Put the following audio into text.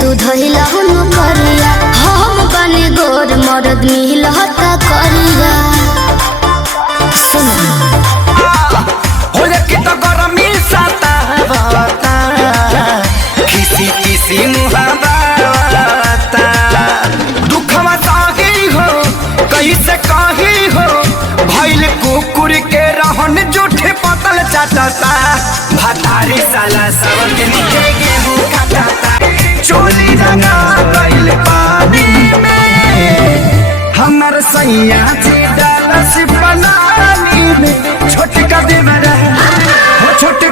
तू धइला हुनु करिया हम बने गोर मरद मिलता करिया सुन हो कि तो गरमी साता बता किसी किसी मुहाबता दुखवा साही हो कैसे कही हो भइल कुकुर के रहन जूठे पतल चाटता भतारी साला सब के नीचे गेहूं काटता चोली रंगा गइल पानी में हमर सैया जी डाला से पलानी में छोटका देवर हो छोट